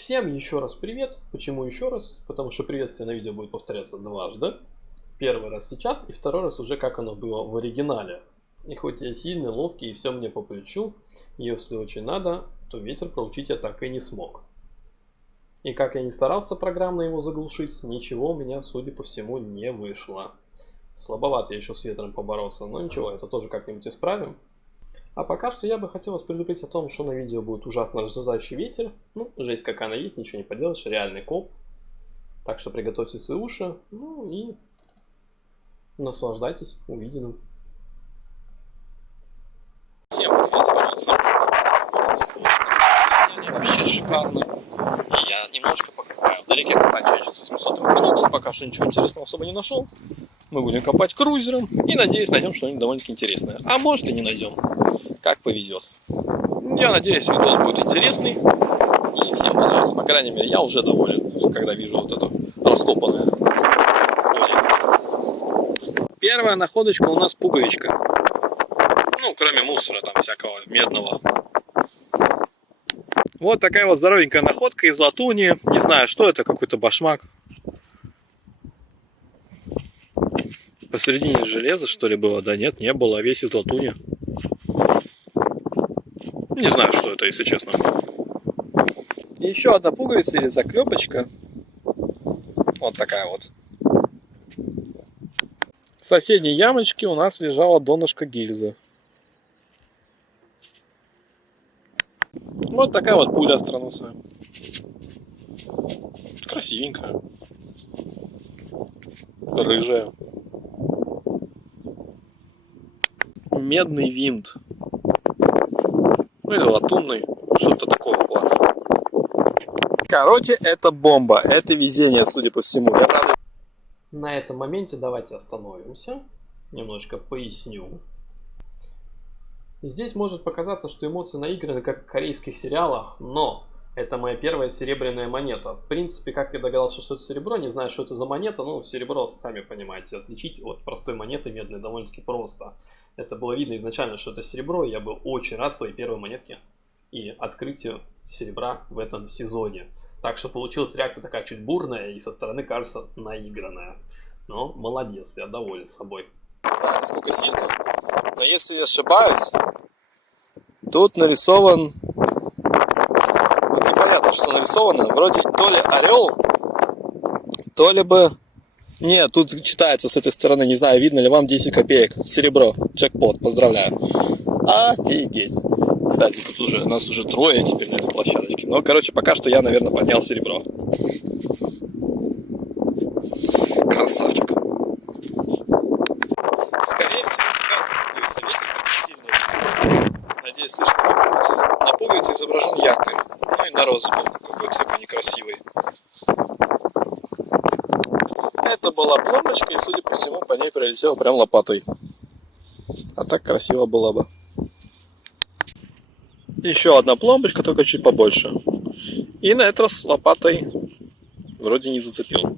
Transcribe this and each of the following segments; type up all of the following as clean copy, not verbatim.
Всем еще раз привет. Почему еще раз? Потому что приветствие на видео будет повторяться дважды. Первый раз сейчас и второй раз уже как оно было в оригинале. И хоть я сильный, ловкий и все мне по плечу, если очень надо, то ветер проучить я так и не смог. И как я не старался программно его заглушить, ничего у меня, судя по всему, не вышло. Слабовато я еще с ветром поборолся, но ничего, это тоже как-нибудь исправим. А пока что я бы хотел вас предупредить о том, что на видео будет ужасно раздражающий ветер. Ну, жесть какая она есть, ничего не поделаешь, реальный коп. Так что приготовьте свои уши, ну и наслаждайтесь увиденным. Всем привет, сегодня вообще шикарно. И я немножко покопаю. Вдалеке копать через 800 колодца, пока что ничего интересного особо не нашел. Мы будем копать крузером и, надеюсь, найдем что-нибудь довольно-таки интересное. А может и не найдем. Как повезет. Я надеюсь, видос будет интересный и всем понравится. По крайней мере, я уже доволен, когда вижу вот это раскопанное поле. Первая находочка у нас пуговичка. Ну, кроме мусора там всякого медного. Вот такая вот здоровенькая находка из латуни. Не знаю, что это, какой-то башмак. Посередине железа, что ли, было? Да нет, не было, весь из латуни. Не знаю, что это, если честно. Еще одна пуговица или заклепочка. Вот такая вот. В соседней ямочке у нас лежала донышко гильзы. Вот такая вот пуля остроносая. Красивенькая. Рыжая. Медный винт. Ну или латунный. Что-то такого плана. Короче, это бомба. Это везение, судя по всему. Я рад. На этом моменте давайте остановимся. Немножко поясню. Здесь может показаться, что эмоции наиграны как в корейских сериалах, но это моя первая серебряная монета. В принципе, как я догадался, что это серебро, не знаю, что это за монета, но серебро, сами понимаете, отличить от простой монеты медной довольно-таки просто. Это было видно изначально, что это серебро, и я был очень рад своей первой монетке и открытию серебра в этом сезоне. Так что получилась реакция такая чуть бурная и со стороны, кажется, наигранная. Но молодец, я доволен собой. Не знаю, насколько сильно, но если я ошибаюсь, тут нарисован... Вот непонятно, что нарисовано. Вроде то ли орел, то ли бы... Нет, тут читается с этой стороны, не знаю, видно ли вам, 10 копеек. Серебро, джекпот, поздравляю. Офигеть. Кстати, тут уже, нас уже трое теперь на этой площадочке. Но, короче, пока что я, наверное, поднял серебро. Красавчик. Скорее всего, пуговица, ветер такой сильный. Надеюсь, слишком на пуговице изображен якорь. Ну и на розовый какой-то такой некрасивый. Это была пломбочка, и, судя по всему, по ней прилетела прям лопатой. А так красиво было бы. Еще одна пломбочка, только чуть побольше. И на этот раз лопатой вроде не зацепил.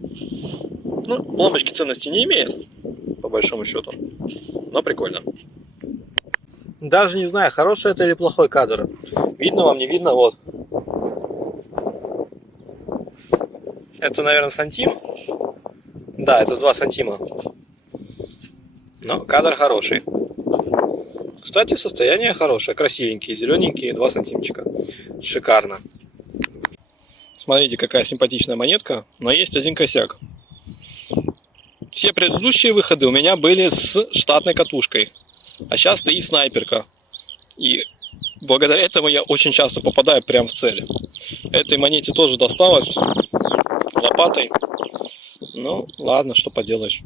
Ну, пломбочки ценности не имеют, по большому счету. Но прикольно. Даже не знаю, хороший это или плохой кадр. Видно вам, не видно, вот. Это, наверное, сантим. Да, это 2 сантима. Но кадр хороший. Кстати, состояние хорошее, красивенькие, зелененькие, 2 сантимчика. Шикарно. Смотрите, какая симпатичная монетка, но есть один косяк. Все предыдущие выходы у меня были с штатной катушкой, а сейчас стоит снайперка. И благодаря этому я очень часто попадаю прямо в цель. Этой монете тоже досталось лопатой. Ну, ладно, что поделаешь.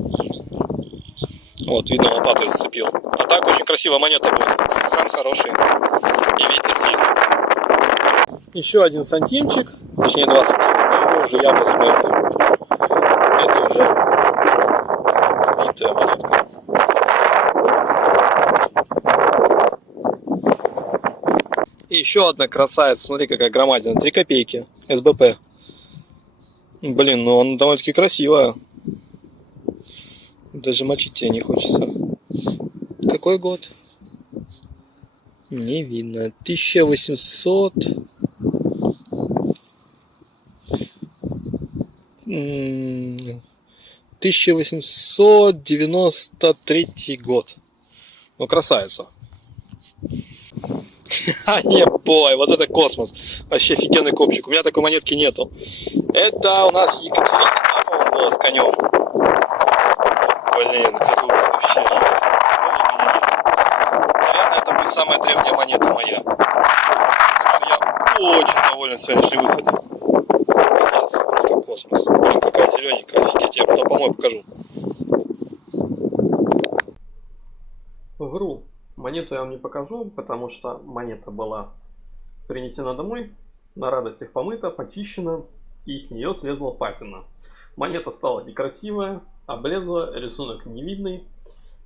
Вот, видно, лопатой зацепил. А так очень красивая монета будет. Сохран хороший. И ветер сильный. Еще один сантимчик. Точнее, 2 сантима. Но его уже явно смерть. Это уже битая монетка. И еще одна красавица. Смотри, какая громадина. 3 копейки. СБП. Блин, ну она довольно-таки красивая. Даже мочить тебе не хочется. Какой год? Не видно. 1800. 1893 год. Ну, красавица. А, не, бой, вот это космос. Вообще офигенный копчик. У меня такой монетки нету. Это у нас Екатерина, по-моему, была с конем. Блин, вообще жесть. Такого у меня нет. Наверное, это будет самая древняя монета моя. Так что я очень доволен сегодняшним выходом. Класс, просто космос. Блин, какая зелененькая, офигеть. Я потом помой покажу. Вру. Монету я вам не покажу, потому что монета была принесена домой, на радостях помыта, почищена, и с нее слезла патина. Монета стала некрасивая, облезла, рисунок невидный,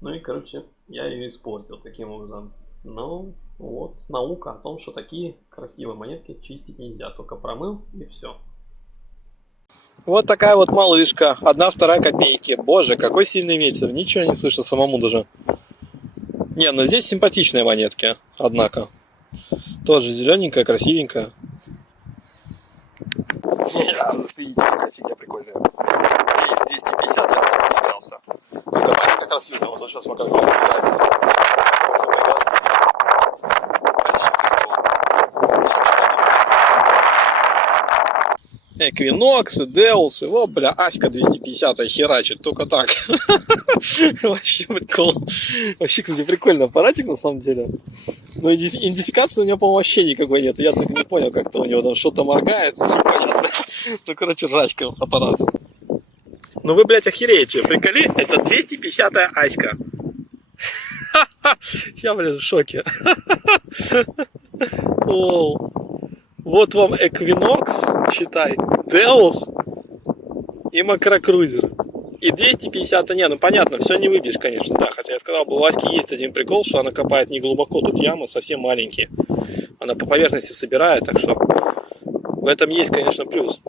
ну и, короче, я ее испортил таким образом. Ну, вот, наука о том, что такие красивые монетки чистить нельзя, только промыл и все. Вот такая вот малышка, 1/2 копейки. Боже, какой сильный ветер, ничего не слышно самому даже. Не, ну здесь симпатичные монетки, однако. Тоже зелененькая, красивенькая. Видите, какая фигня прикольная. Есть 250, я с тобой не игрался. Какой-то парень как раз видно, вот сейчас смотрю, как просто играется. Поигрался с этим. Эквиноксы, Деусы, о, бля, Аська 250 херачит, только так. Вообще прикол. Вообще, кстати, прикольный аппаратик на самом деле. Но идентификации у него, по-моему, вообще никакой нет. Я так не понял, как-то у него там что-то моргает, непонятно. Ну, короче, жачка аппарат. Ну вы, блядь, охереете, приколи, это 250-я Аська. Я, блядь, в шоке. Вот вам Эквинокс, считай, Деус и Макрокрузер. И 250, не, ну понятно, все не выбьешь, конечно, да. Хотя я сказал, у Аськи есть один прикол, что она копает не глубоко, тут ямы совсем маленькие. Она по поверхности собирает, так что в этом есть, конечно, плюс.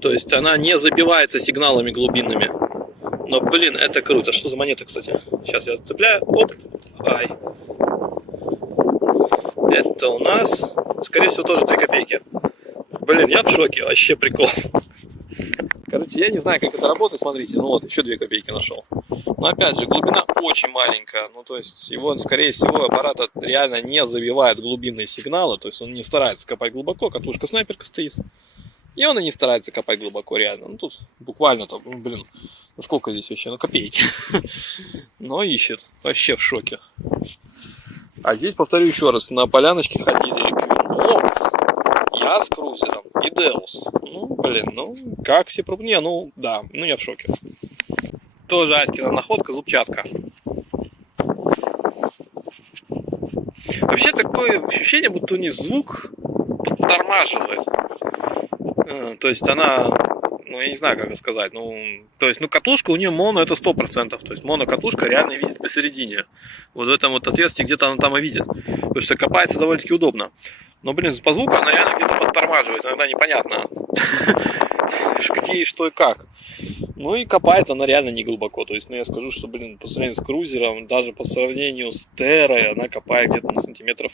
То есть она не забивается сигналами глубинными. Но, блин, это круто. Что за монета, кстати? Сейчас я цепляю. Оп. Ай. Это у нас, скорее всего, тоже 3 копейки. Блин, я в шоке. Вообще прикол. Короче, я не знаю, как это работает. Смотрите, ну вот, еще 2 копейки нашел. Но опять же, глубина очень маленькая. Ну, то есть, его, скорее всего, аппарат реально не забивает глубинные сигналы. То есть, он не старается копать глубоко. Катушка снайперка стоит. И он и не старается копать глубоко, реально. Ну, тут буквально там, ну, блин, ну сколько здесь вообще? Ну, копейки. Но ищет. Вообще в шоке. А здесь, повторю еще раз, на поляночке ходили Эквинокс, я с крузером и Деус. Ну, блин, ну, как все пробовали? Не, ну, да, ну я в шоке. Тоже Аськина находка, зубчатка. Вообще такое ощущение, будто у них звук подтормаживает. То есть она, ну я не знаю, как это сказать, ну, то есть, ну катушка у нее моно, это 100%, то есть монокатушка реально видит посередине, вот в этом вот отверстии где-то она там и видит, потому что копается довольно-таки удобно, но, блин, по звуку она реально где-то подтормаживает, иногда непонятно, где и что и как, ну и копает она реально не глубоко, то есть, ну я скажу, что, блин, по сравнению с крузером, даже по сравнению с Террой, она копает где-то на сантиметров,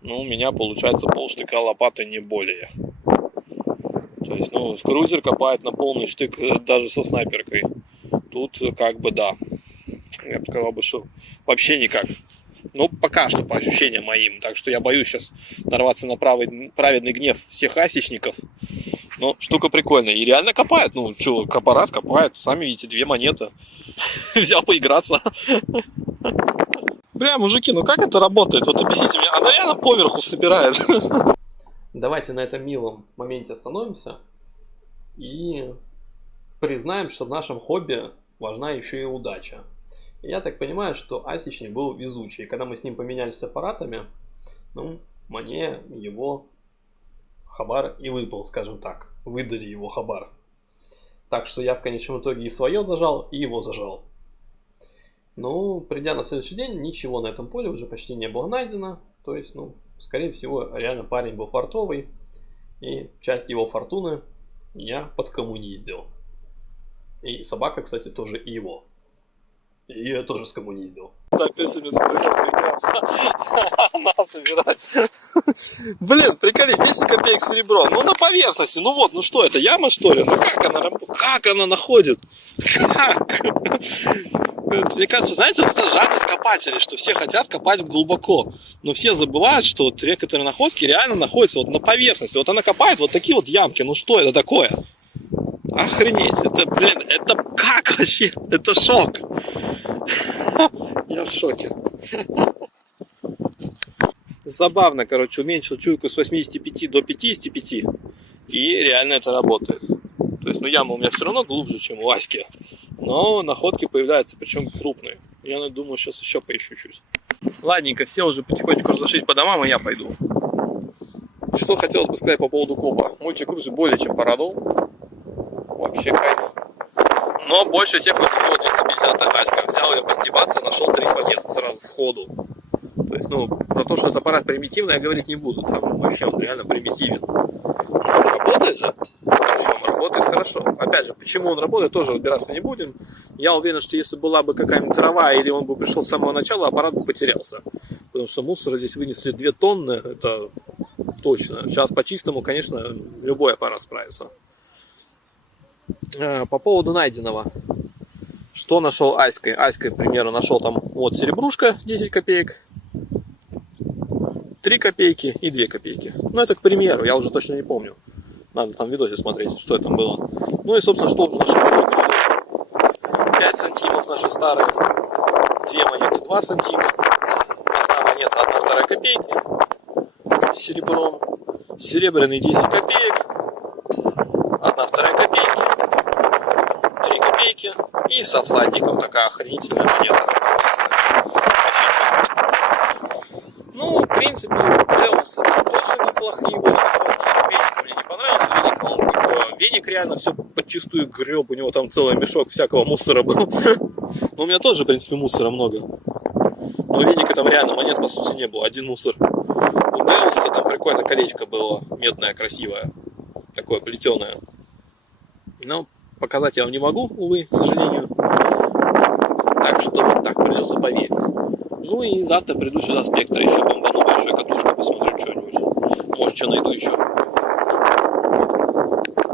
ну, у меня получается полштыка лопаты, не более. То есть, ну, крузер копает на полный штык даже со снайперкой. Тут как бы да. Я бы сказал, что вообще никак. Ну, пока что, по ощущениям моим. Так что я боюсь сейчас нарваться на праведный гнев всех асечников. Но штука прикольная. И реально копает. Ну, что, аппарат копает. Сами видите, 2 монеты. Взял поиграться. Бля, мужики, ну как это работает? Вот объясните мне. Она реально поверху собирает. Давайте на этом милом моменте остановимся и признаем, что в нашем хобби важна еще и удача. И я так понимаю, что асечник был везучий. Когда мы с ним поменялись аппаратами, ну, мне его хабар и выпал, скажем так. Выдали его хабар. Так что я в конечном итоге и свое зажал, и его зажал. Ну, придя на следующий день, ничего на этом поле уже почти не было найдено. То есть, ну, скорее всего, реально парень был фартовый. И часть его фортуны я подкоммуниздил. И собака, кстати, тоже и его. И я тоже скоммуниздил. Да, Петя мне тут придется нас собирать. Блин, приколи, 10 копеек серебро. Ну, на поверхности. Ну вот, ну что это, яма, что ли? Ну как она находит? Как? Мне кажется, знаете, вот это жадность копателей, что все хотят копать глубоко. Но все забывают, что вот некоторые находки реально находятся вот на поверхности. Вот она копает вот такие вот ямки. Ну что это такое? Охренеть. Это, блин, это как вообще? Это шок. Я в шоке. Забавно, короче, уменьшил чуйку с 85 до 55. И реально это работает. То есть, ну, яма у меня все равно глубже, чем у Аськи. Но находки появляются, причем крупные. Я думаю, сейчас еще поищу чуть. Ладненько, все уже потихонечку разошлись по домам, и я пойду. Что хотелось бы сказать по поводу копа. Мультикрузер более чем порадовал. Вообще кайф. Но больше всех вот его 250-я Аська. Взял ее постебаться, нашел 3 монеты сразу сходу. То есть, ну, про то, что этот аппарат примитивный, я говорить не буду. Там вообще он реально примитивен. Работает же? Причем работает хорошо. Опять же, почему он работает, тоже разбираться не будем. Я уверен, что если была бы какая-нибудь трава, или он бы пришел с самого начала, аппарат бы потерялся. Потому что мусора здесь вынесли 2 тонны, это точно. Сейчас по чистому, конечно, любой аппарат справится. По поводу найденного. Что нашел Аськой? Аськой, к примеру, нашел там вот серебрушка 10 копеек, 3 копейки и 2 копейки. Ну, это к примеру, я уже точно не помню. Надо там в видосе смотреть, что это было. Ну и, собственно, что уже нашел? 5 сантимов наши старые, 2 монеты 2 сантима, 1 монета 1/2 копейки с серебром, серебряный 10 копеек, 1/2 копейки, 3 копейки и со всадником такая охренительная монета. Ну, в принципе, Деус тоже неплохие были находки. Веник мне не понравился, Веник, он как Веник реально все подчистую греб, у него там целый мешок всякого мусора был. Но у меня тоже, в принципе, мусора много. Но у Веника там реально монет, по сути, не было, один мусор. У Деуса там прикольно колечко было, медное, красивое, такое плетеное. Но показать я вам не могу, увы, к сожалению. Так что вот так придется поверить. Ну и завтра приду сюда Спектра, еще бомбану большой катушкой, посмотрю что-нибудь. Может, что найду еще.